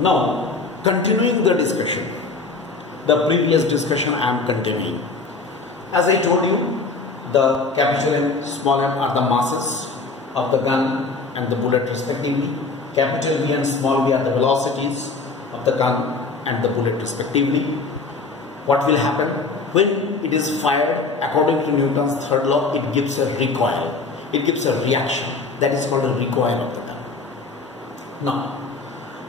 Now, continuing the discussion, the previous discussion I am continuing. As I told you, the capital M, small m are the masses of the gun and the bullet respectively. Capital V and small v are the velocities of the gun and the bullet respectively. What will happen? When it is fired, according to Newton's third law, it gives a recoil. It gives a reaction. That is called a recoil of the gun. Now,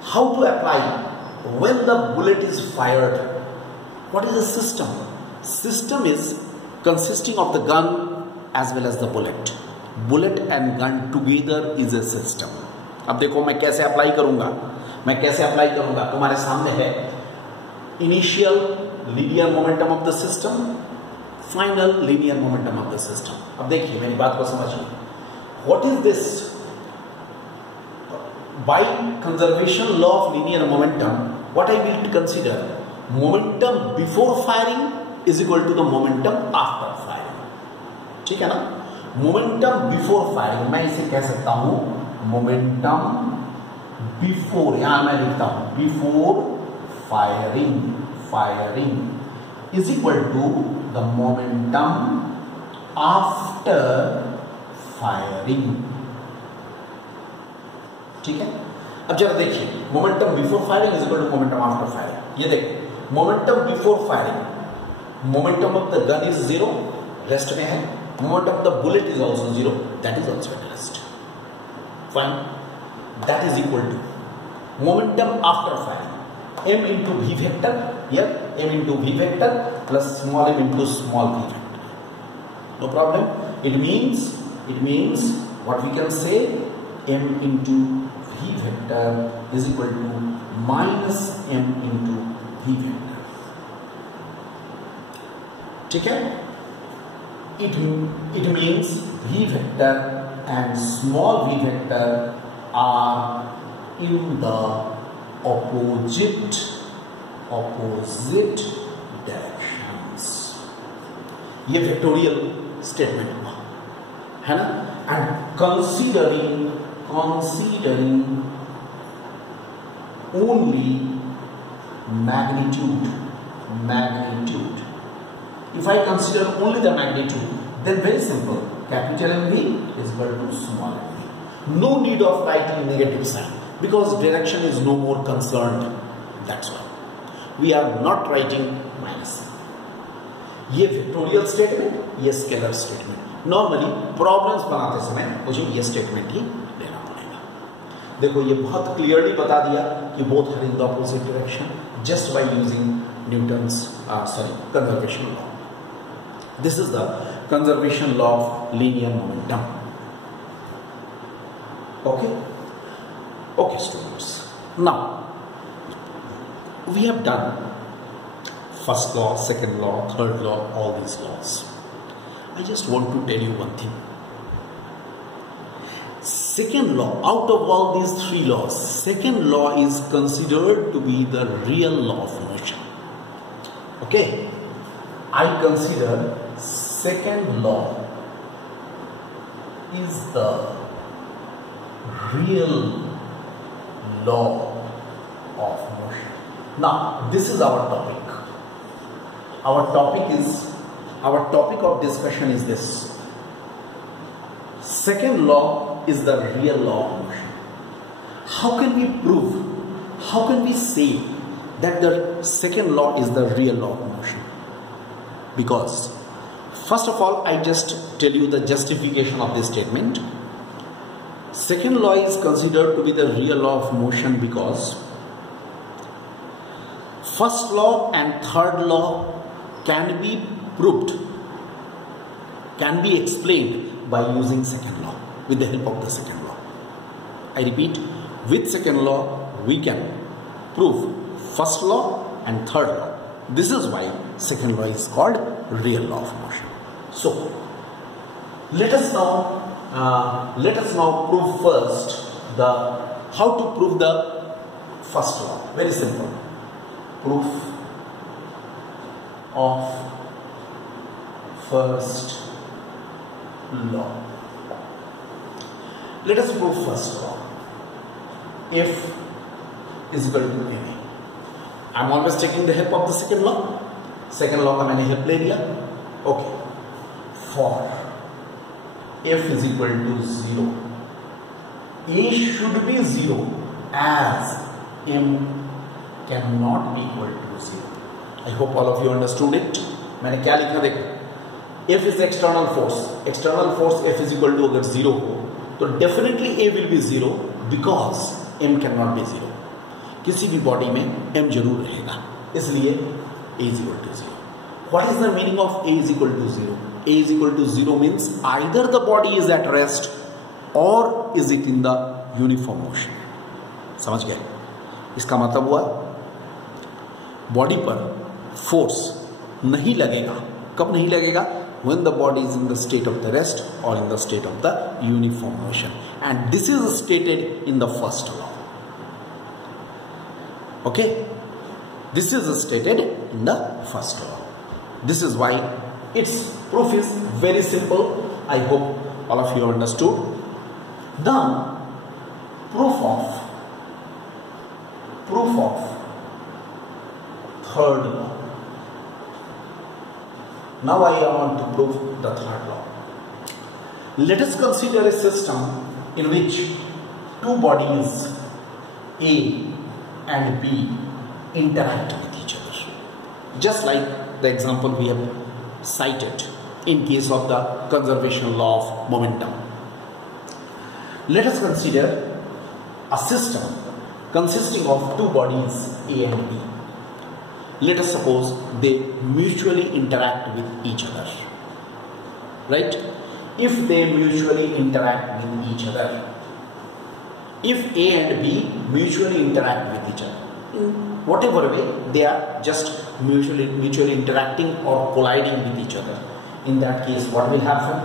how to apply when the bullet is fired? What is the system? System is consisting of the gun as well as the bullet. Bullet and gun together is a system. अब देखो मैं कैसे apply करूंगा, तुम्हारे सामने है initial linear momentum of the system, final linear momentum of the system. अब देखिए मेरी बात को समझिए. What is this? By conservation law of linear momentum, what I will consider, momentum before firing is equal to the momentum after firing. ठीक है ना? Momentum before firing, मैं इसे कह सकता हूं momentum before, यहां मैं लिखता हूं before firing is equal to the momentum after firing. ठीक है. अब जरा देखिए, momentum before firing is equal to momentum after firing. ये देखिए, momentum before firing, momentum of the gun is zero, rest में है. Momentum of the bullet is also zero, that is also at rest. Fine. That is equal to momentum after firing, m into v vector, here m into v vector plus small m into small v vector. No problem. It means what we can say, m into v vector is equal to minus m into v vector. ठीक है? It means v vector and small v vector are in the opposite directions. ये vectorial statement हुआ है ना. And considering only magnitude. If I consider only the magnitude, then very simple, capital MV is equal to small m. No need of writing negative sign because direction is no more concerned. That's why we are not writing minus. ये vectorial statement, ये scalar statement. Normally problems बनाते समय मुझे ये statement ही लेना पड़ेगा. देखो ये बहुत क्लियरली बता दिया कि both are in the opposite direction just by using Newton's conservation law. This is the conservation law of linear momentum. Okay students, now we have done first law, second law, third law, all these laws. I just want to tell you one thing. Second law, out of all these three laws, second law is considered to be the real law of motion. Okay, I consider second law is the real law of motion. Now this is our topic. Our topic of discussion is this. Second law is the real law of motion. How can we prove, how can we say that the second law is the real law of motion? Because first of all, I just tell you the justification of this statement. Second law is considered to be the real law of motion because first law and third law can be proved, can be explained by using second law, with the help of the second law. I repeat, with second law we can prove first law and third law. This is why second law is called real law of motion. So let us now prove first how to prove the first law. Very simple. Proof of first law. Let us prove first law. If is equal to ma. I'm always taking the help of the second law. Second law का मैंने help ले लिया. Okay. For f is equal to 0, a should be 0 as m cannot be equal to 0. I hope all of you understood it. मैंने क्या लिखा देखो. F is external force. External force F is equal to अगर 0 हो तो definitely A will be 0 because M cannot be 0. किसी भी body में M जरूर रहेगा, इसलिए A is equal to 0. What is the meaning of A is equal to 0? A is equal to 0 means either the body is at rest or is it in the uniform motion. समझ गए? इसका मतलब हुआ body पर force नहीं लगेगा. कब नहीं लगेगा? When the body is in the state of the rest or in the state of the uniform motion, and this is stated in the first law. Okay, this is stated in the first law. This is why its proof is very simple. I hope all of you understood. Then proof of third law. Now I want to prove the third law. Let us consider a system in which two bodies A and B interact with each other. Just like the example we have cited in case of the conservation law of momentum. Let us consider a system consisting of two bodies A and B. Let us suppose they mutually interact with each other, right? If they mutually interact with each other, if A and B mutually interact with each other, in whatever way they are just mutually interacting or colliding with each other, in that case what will happen?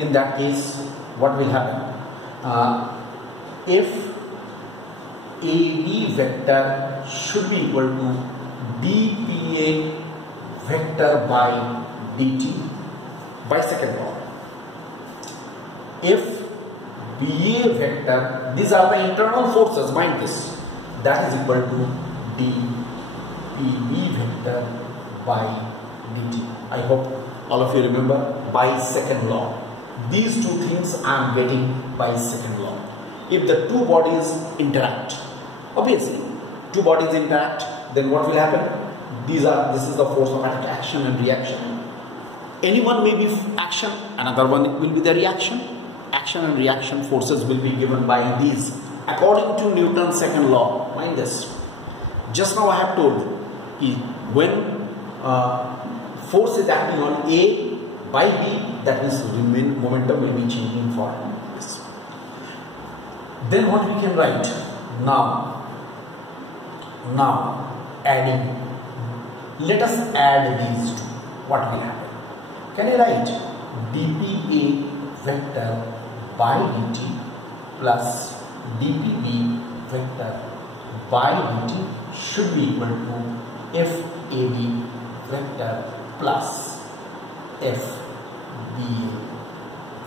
In that case what will happen? If AB vector should be equal to dPA vector by dt by second law. If BA vector, these are the internal forces, mind this, that is equal to dPB vector by dt. I hope all of you remember by second law. These two things I am getting by second law. If the two bodies interact, obviously two bodies interact, then what will happen? This is the force of action and reaction. Anyone may be action, another one will be the reaction. Action and reaction forces will be given by these according to Newton's second law. Mind this. Just now I have told you, when force is acting on A by B, that means momentum will be changing for this. Then what we can write? Now adding, let us add these two. What will happen? Can I write dPA vector by dt plus dPB vector by dt should be equal to FAB vector plus FBA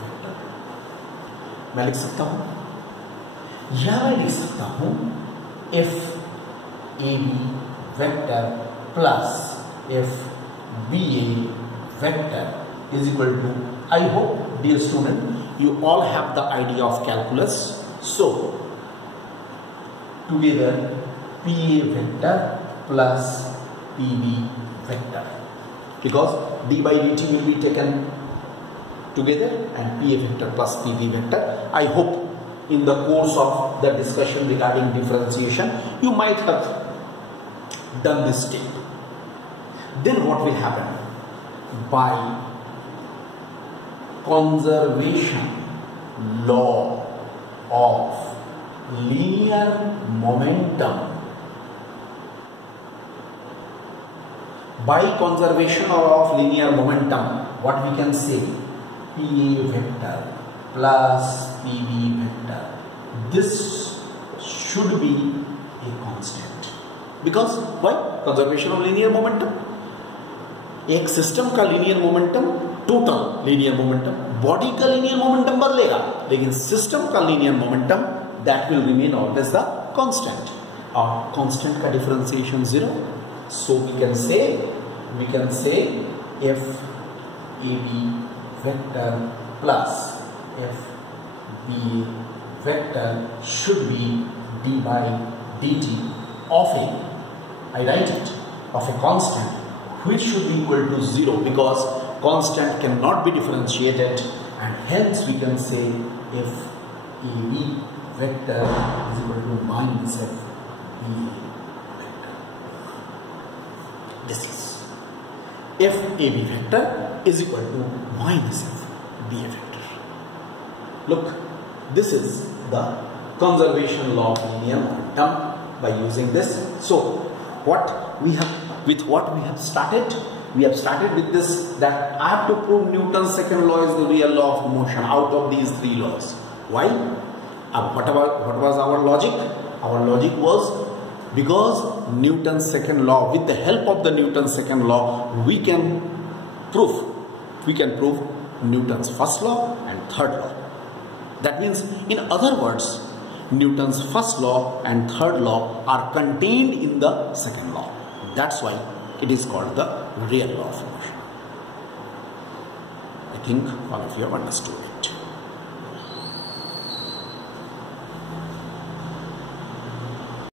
vector. मैं लिख सकता हूँ, या मैं लिख सकता हूँ FAB vector plus FBA vector is equal to, I hope dear student you all have the idea of calculus. So together PA vector plus PB vector, because d by dt will be taken together and PA vector plus PB vector. I hope in the course of the discussion regarding differentiation you might have done this step. Then what will happen? By conservation law of linear momentum, by conservation law of linear momentum, what we can say? PA vector plus PB vector, this should be a constant. Because why? Conservation of linear momentum. एक system का linear momentum, total linear momentum body का linear momentum बदलेगा, लेकिन system का linear momentum that will remain always the constant, और constant का differentiation 0. So we can say F A B vector plus F B vector should be D by dt of a, I write it, of a constant which should be equal to 0, because constant cannot be differentiated, and hence we can say if AB vector is equal to minus f BA vector. This is if AB vector is equal to minus f BA vector. Look, this is the conservation law of linear momentum by using this. So what we have started, we have started with this, that I have to prove Newton's second law is the real law of motion out of these three laws. Why? What was our logic? Our logic was because Newton's second law, with the help of the Newton's second law, we can prove Newton's first law and third law. That means, in other words, Newton's first law and third law are contained in the second law. That's why it is called the real law of motion. I think all of you have understood it.